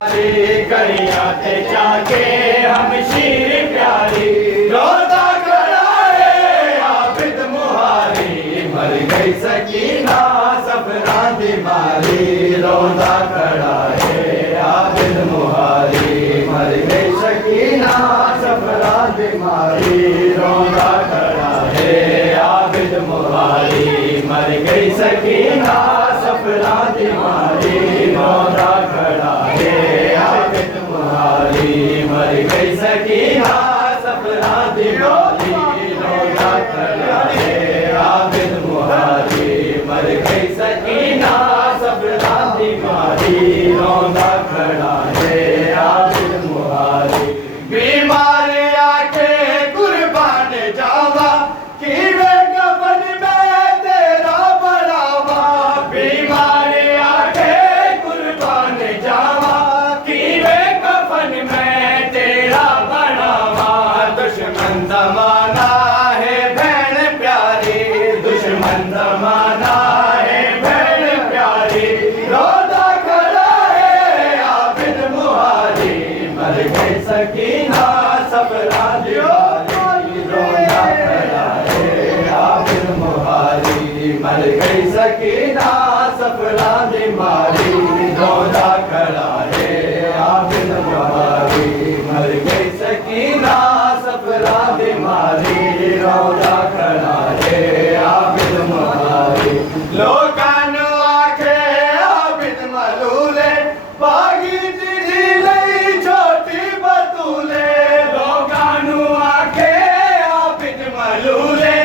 कड़िया ते जाके हम शीर प्यारी रोता खड़ा है आबिद मुहारी मर गई सकीना सफरा बीमारी रोता खड़ा है आबिद मुहारी मर गई सकीना सफरा बीमारी रोता खड़ा है आबिद मुहारी मर गई सकीना सफरा बीमारी रोता खड़ा मर गई सकीना सफरा बीमारी रोता खड़ा है आबिद मुहारी मर गई सकीना सफरा बीमारी रोता खड़ा है आबिद मुहारी बीमार आके कुर्बान जावा कि वे कफन में तेरा बढ़ावा बीमार आके कुर्बान जावा कि वे कफन में तेरा बढ़ावा दुश्मन जमाना है बहन प्यारी दुश्मन जमाना है बहन प्यारी रोता खड़ा है आबिद मुहारी मर गई सकीना सफरा बीमारी रोता खड़ा है आबिद मुहारी मर गई सकीना सफरा बीमारी रोता खड़ा है आबिद मुहारी मर गई सकीना सफरा बीमारी रोता खड़ा है आबिद मुहारी लोकान आखे आबिद मलूले बागी तिरी लई छोटी बतूले लोकान आखे आबिद मलूले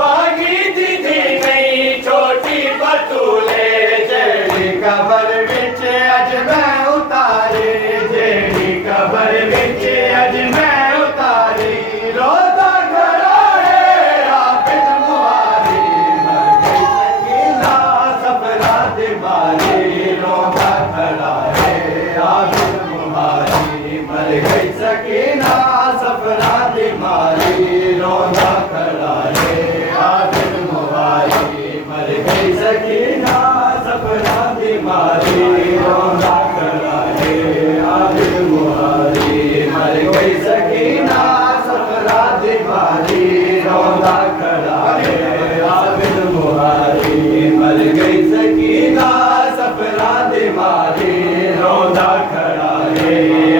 बागी तिरी लई छोटी बतूले जेड़ी कबर विच अज मैं उतारे जेड़ी कबर विच अज मैं उतारी रोता खड़ा है आबिद मुहारी मर गई सकीना सफरा बीमारी रोता खड़ा है आबिद मुहारी मर गई सकीना सफरा बीमारी रोता खड़ा है आबिद मुहारी मर गई सकीना सफरा बीमारी रोता खड़ा है आबिद मुहारी मर गई सकीना सफरा बीमारी रोता खड़ा है आबिद मुहारी मर गई सकीना सफरा बीमारी रोता खड़ा है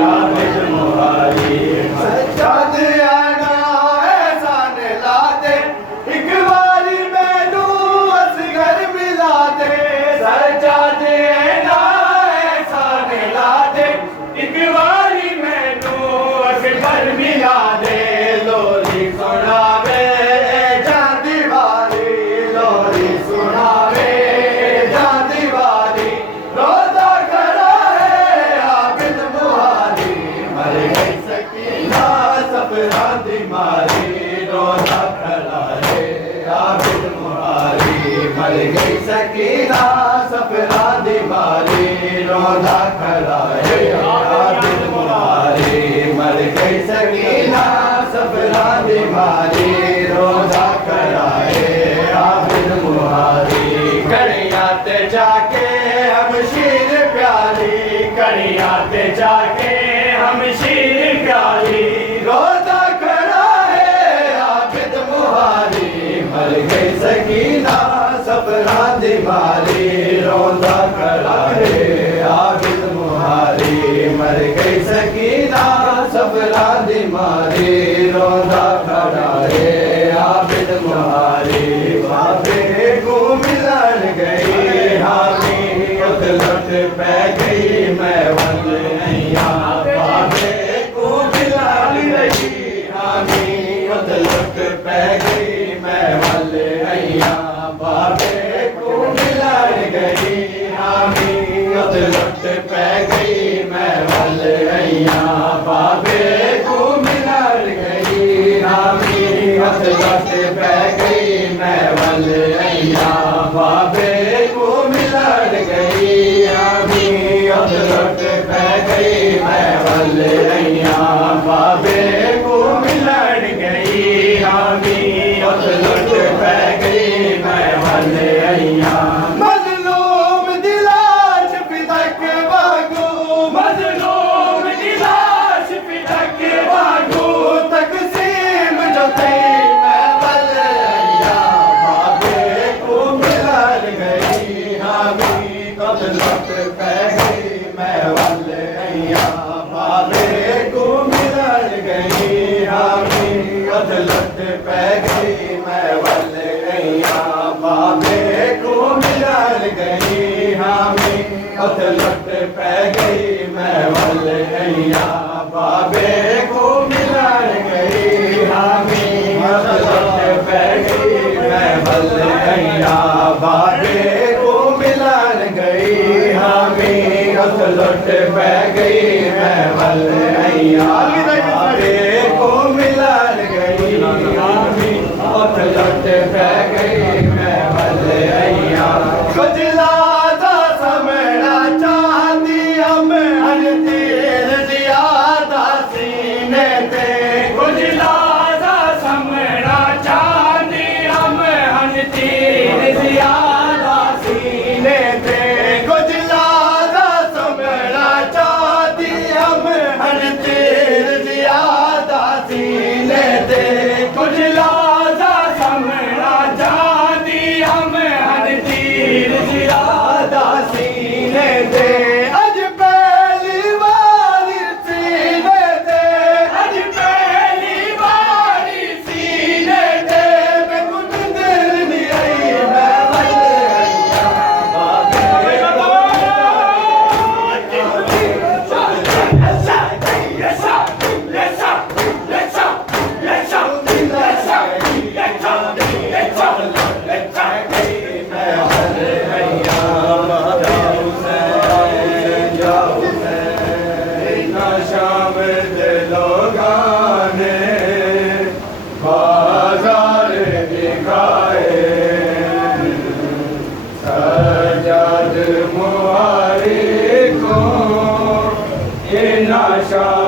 आबिद मुहारी सज्जाद आना एहसान ला दे एक बारी मैनू असगर मिला दे सज्जाद आना एहसान ला दे एक बारी मैनू असगर मिला दे लोरी सुनावे जांदी वाली लोरी सुनावे जांदी वाली रोता खड़ा है आबिद मुहारी मर गई सकीना सफरा बीमारी रोता खड़ा है आबिद मुहारी मर गई सकीना सफरा बीमारी रोता खड़ा है आबिद मुहारी मर गई सकीना सफरा बीमारी रोता खड़ा है आबिद मुहारी कड़िया ते जाके हम शीर प्यारी कड़िया ते जाके हम शीर प्यारी रोता खड़ा है आबिद मुहारी मर गई सकीना सफरा बीमारी रोता खड़ा है आबिद मुहारी मर गई सकीना सफरा बीमारी रोता खड़ा है आबिद मुहारी बाबे को मिलन गई हामी उत लुट पै गई मैं वल नैया बाबे को मिलन गई हामी उत लुट पै गई मैं वल नैया बाबे को मिलन गई हामी उत लुट पै गई मैं वल नैया बाबे को मिलन मैं वल गैया बाबे को मिलन गई हामी मसलत पै गई मैं वल गैया बाबे को मिलन गई हामी मसलत पै गई मैं वल गैया बाबे को मिलन गई हामी मसलत पै गई मैं वल गैया खुजला दा समड़ा चांदी हम तीर ज़ियादा सीने ते खुजला दा समड़ा चांदी हम तीर ज़ियादा सीने ते खुजला दा समड़ा चांदी हम तीर ज़ियादा सीने ते खुजला दा समड़ा चांदी हम तीर ज़ियादा सीने ते अज पहली बार सीने ते अज पहली बार सीने ते मैं कुछ दिल नहीं आई मैं वल गैया बाबे शामिल लोगां ने बाजार दिखाए सजाद मुहारी को ये नशा